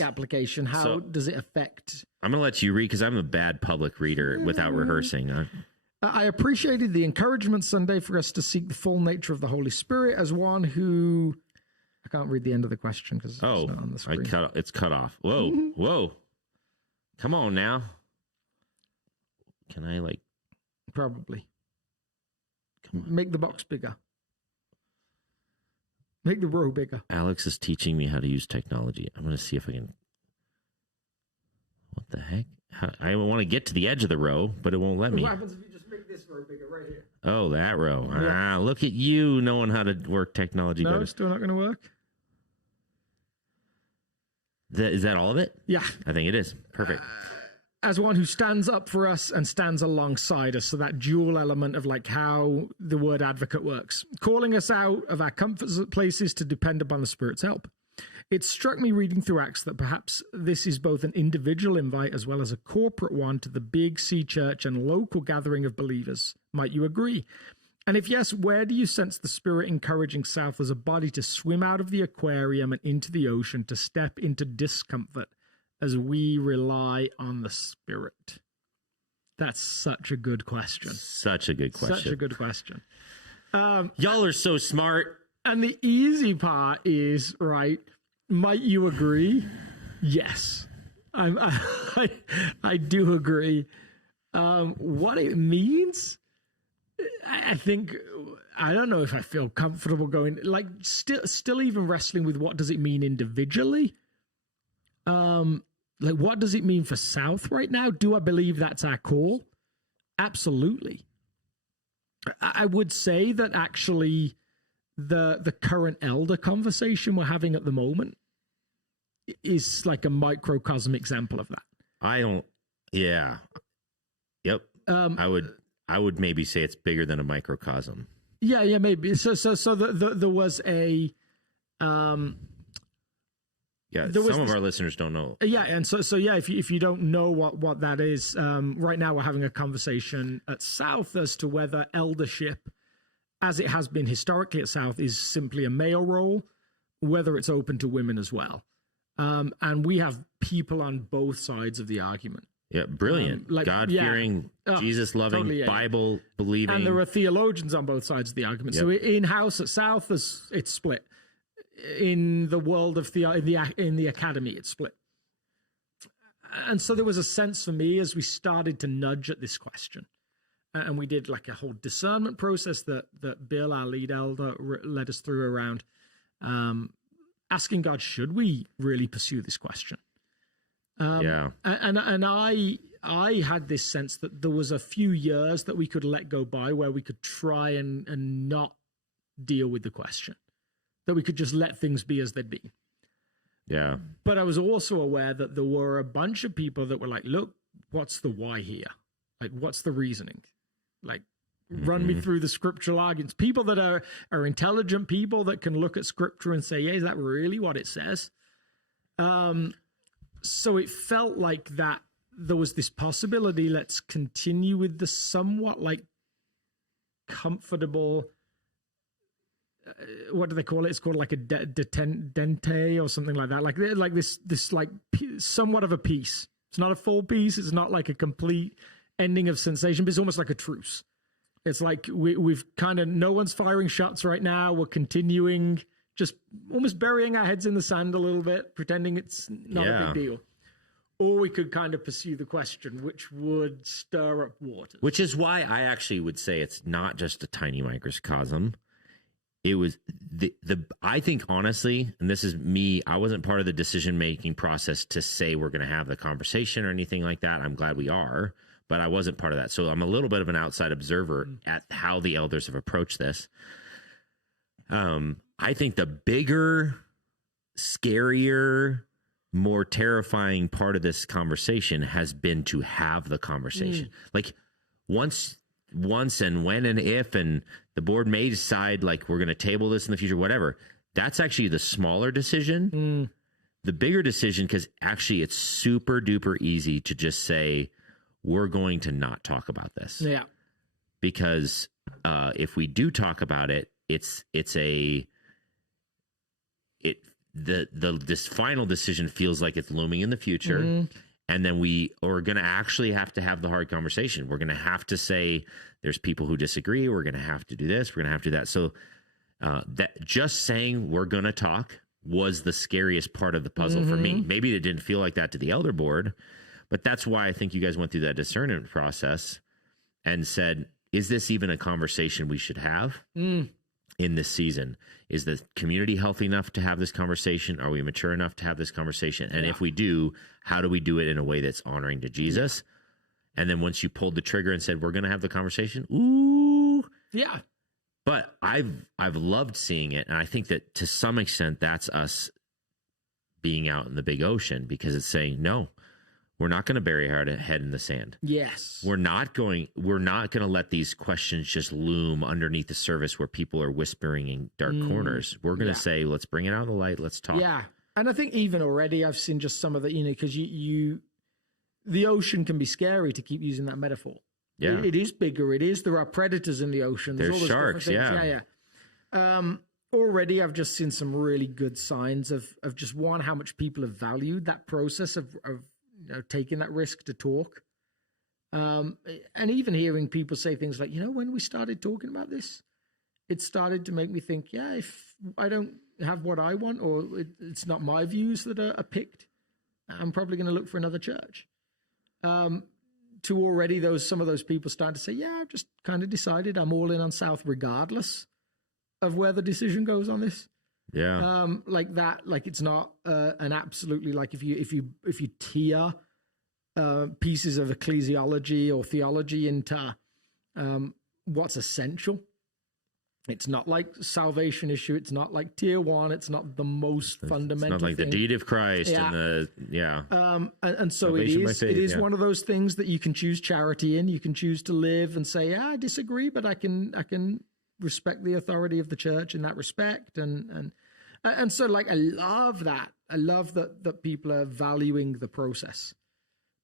application. How does it affect? I'm going to let you read because I'm a bad public reader without rehearsing. I appreciated the encouragement Sunday for us to seek the full nature of the Holy Spirit as one who... I can't read the end of the question because it's not on the screen. It's cut off. Whoa, whoa. Come on now. Can I Probably. Come on. Make the box bigger. Make the row bigger. Alex is teaching me how to use technology. I'm going to see if I can... What the heck? I want to get to the edge of the row, but it won't let me. What happens if you just make this row bigger right here? Oh, that row. Yeah. Look at you knowing how to work technology better. No, it's still not going to work. Is that all of it? Yeah. I think it is. Perfect. As one who stands up for us and stands alongside us. So that dual element of how the word advocate works. Calling us out of our comfort places to depend upon the Spirit's help. It struck me reading through Acts that perhaps this is both an individual invite as well as a corporate one to the big C church and local gathering of believers. Might you agree? And if yes, where do you sense the Spirit encouraging South as a body to swim out of the aquarium and into the ocean, to step into discomfort as we rely on the Spirit? That's such a good question. Such a good question. Such a good question. Y'all are so smart. And the easy part is, right, might you agree? Yes. I do agree. What it means... I think, I don't know if I feel comfortable going, still even wrestling with what does it mean individually? What does it mean for South right now? Do I believe that's our call? Absolutely. I would say that actually the current elder conversation we're having at the moment is like a microcosm example of that. Yep. I would maybe say it's bigger than a microcosm. Yeah, maybe. So there was a. Some of our listeners don't know. Yeah, and so if you don't know what that is, right now we're having a conversation at South as to whether eldership, as it has been historically at South, is simply a male role, whether it's open to women as well, and we have people on both sides of the argument. Yeah, brilliant. God-fearing, Jesus-loving, totally, Bible-believing. And there are theologians on both sides of the argument. Yep. So in-house at South, it's split. In the world of in the academy, it's split. And so there was a sense for me as we started to nudge at this question. And we did a whole discernment process that Bill, our lead elder, led us through around asking God, should we really pursue this question? And I had this sense that there was a few years that we could let go by where we could try and not deal with the question, that we could just let things be as they'd be. Yeah. But I was also aware that there were a bunch of people that were like, look, what's the why here? What's the reasoning? Run me through the scriptural arguments. People that are intelligent people that can look at scripture and say, yeah, is that really what it says? So it felt like that there was this possibility. Let's continue with the somewhat comfortable. What do they call it? It's called a detente or something like that. Like this somewhat of a peace. It's not a full peace. It's not like a complete ending of sensation, but it's almost like a truce. It's like we've kind of, no one's firing shots right now. We're continuing, just almost burying our heads in the sand a little bit, pretending it's not a big deal. Or we could kind of pursue the question, which would stir up waters. Which is why I actually would say it's not just a tiny microcosm. It was I think honestly, and this is me, I wasn't part of the decision-making process to say we're going to have the conversation or anything like that. I'm glad we are, but I wasn't part of that. So I'm a little bit of an outside observer at how the elders have approached this. I think the bigger, scarier, more terrifying part of this conversation has been to have the conversation. Once and when and if, and the board may decide we're going to table this in the future, whatever, That's actually the smaller decision. The bigger decision, because actually it's super duper easy to just say, we're going to not talk about this. Yeah. Because if we do talk about it, this final decision feels like it's looming in the future. And then we are going to actually have to have the hard conversation. We're going to have to say there's people who disagree. We're going to have to do this. We're going to have to do that. So that just saying we're going to talk was the scariest part of the puzzle for me. Maybe it didn't feel like that to the elder board, but that's why I think you guys went through that discernment process and said, is this even a conversation we should have in this season? Is the community healthy enough to have this conversation? Are we mature enough to have this conversation? And if we do, how do we do it in a way that's honoring to Jesus? And then once you pulled the trigger and said, we're going to have the conversation, ooh. Yeah. But I've loved seeing it. And I think that to some extent, that's us being out in the big ocean, because it's saying, no, we're not going to bury our head in the sand. Yes. We're not going to let these questions just loom underneath the surface where people are whispering in dark corners. We're going to say, let's bring it out in the light. Let's talk. Yeah. And I think even already I've seen just some of the, because the ocean can be scary, to keep using that metaphor. Yeah. It is bigger. There are predators in the ocean. There's all those sharks. Yeah. Already I've just seen some really good signs of just one, how much people have valued that process of taking that risk to talk. And even hearing people say things like, when we started talking about this, it started to make me think, if I don't have what I want, or it's not my views that are picked, I'm probably going to look for another church. To already some of those people starting to say, I've just kind of decided I'm all in on South regardless of where the decision goes on this. Yeah. Like that, like it's not an absolutely, like if you tier pieces of ecclesiology or theology into what's essential, it's not like salvation issue. It's not like tier one. It's not the most fundamental. It's not like thing. the deed of Christ and and so it is. It is one of those things that you can choose charity in. You can choose to live and say, I disagree, but I can respect the authority of the church in that respect. And so, like, I love that. I love that people are valuing the process.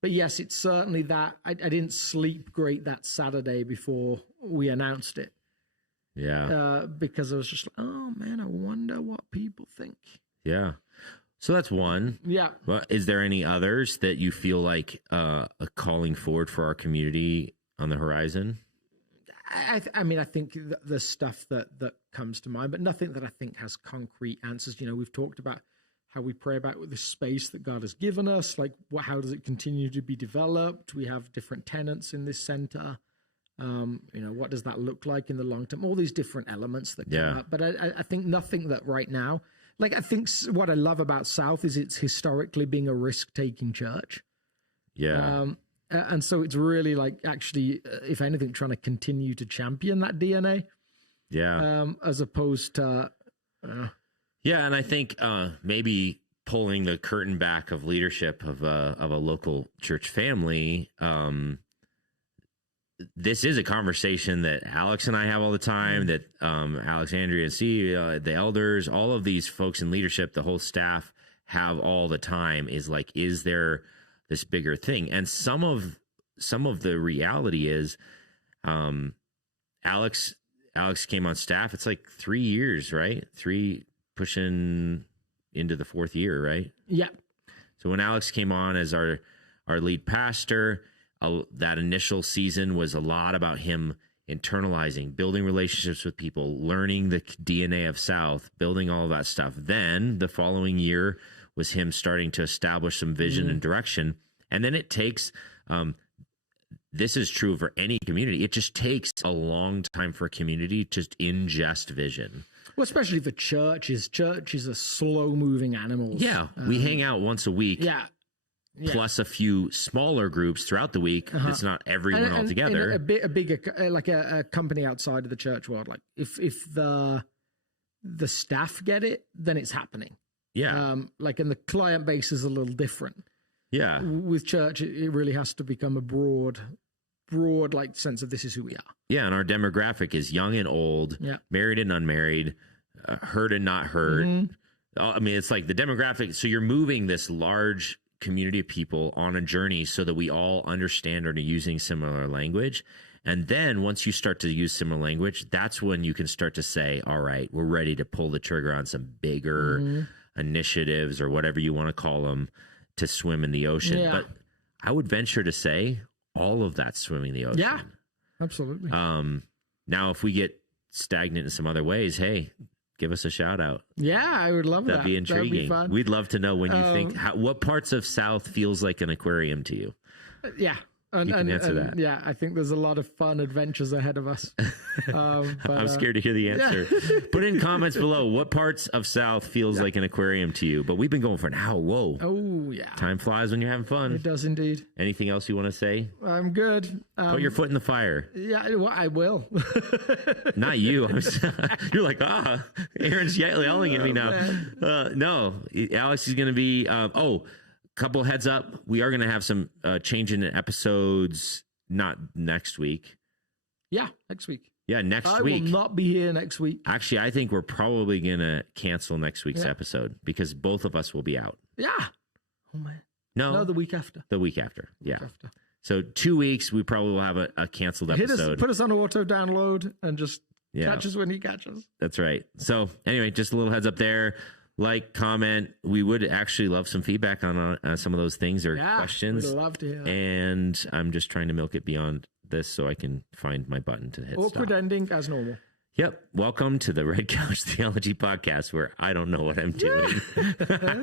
But yes, it's certainly that. I didn't sleep great that Saturday before we announced it. Yeah. Because I was just like, oh man, I wonder what people think. Yeah. So that's one. Yeah. Well, is there any others that you feel like a calling forward for our community on the horizon? I mean, I think the stuff that comes to mind, but nothing that I think has concrete answers. We've talked about how we pray about the space that God has given us. Like, how does it continue to be developed? We have different tenants in this center. What does that look like in the long term? All these different elements that come up. But I think nothing that right now, like, I think what I love about South is it's historically being a risk-taking church. Yeah. And so it's really like, actually, if anything, trying to continue to champion that DNA. Yeah. As opposed to... yeah, and I think maybe pulling the curtain back of leadership of a local church family, this is a conversation that Alex and I have all the time, that Alex, Andrea, and C, the elders, all of these folks in leadership, the whole staff have all the time, is like, is there this bigger thing? And some of the reality is Alex came on staff. It's like 3 years, right? 3 pushing into the 4th year, right? Yeah. So when Alex came on as our lead pastor, that initial season was a lot about him internalizing, building relationships with people, learning the DNA of South, building all of that stuff. Then the following year was him starting to establish some vision and direction. And then it takes, this is true for any community, it just takes a long time for a community to ingest vision. Well, especially the churches. Churches are slow-moving animals. Yeah, we hang out once a week. Yeah. Plus a few smaller groups throughout the week. It's not everyone all together. And a bigger, like a company outside of the church world. Like if the staff get it, then it's happening. Yeah. And the client base is a little different. Yeah. With church, it really has to become a broad like sense of this is who we are. Yeah, and our demographic is young and old, married and unmarried, heard and not heard. I mean, it's like the demographic. So you're moving this large community of people on a journey so that we all understand and are using similar language. And then once you start to use similar language, that's when you can start to say, all right, we're ready to pull the trigger on some bigger initiatives or whatever you want to call them to swim in the ocean. Yeah. But I would venture to say all of that's swimming the ocean. Yeah, absolutely. Now, if we get stagnant in some other ways, hey, give us a shout out. Yeah, I would love that. That'd be intriguing. That'd be fun. We'd love to know when you think, what parts of South feels like an aquarium to you? Yeah. And, you can answer that. Yeah, I think there's a lot of fun adventures ahead of us. But, I'm scared to hear the answer. Yeah. Put in comments below what parts of South feels like an aquarium to you. But we've been going for an hour. Whoa. Oh, yeah. Time flies when you're having fun. It does indeed. Anything else you want to say? I'm good. Put your foot in the fire. Yeah, well, I will. Not you. You're like, Aaron's yelling at me now. No, Alex is going to be, couple heads up, we are going to have some change in episodes, not next week. Yeah, next week. Yeah, next I week. will not be here next week. Actually, I think we're probably going to cancel next week's episode because both of us will be out. Yeah. Oh, man. No, the week after. The week after, yeah. Week after. So 2 weeks, we probably will have a canceled episode. Put us on auto download and just catch us when he catches. That's right. So anyway, just a little heads up there. Like, comment. We would actually love some feedback on some of those things or questions. We'd love to hear that. And I'm just trying to milk it beyond this so I can find my button to hit Awkward stop. ending as normal. Yep. Welcome to the Red Couch Theology podcast where I don't know what I'm doing.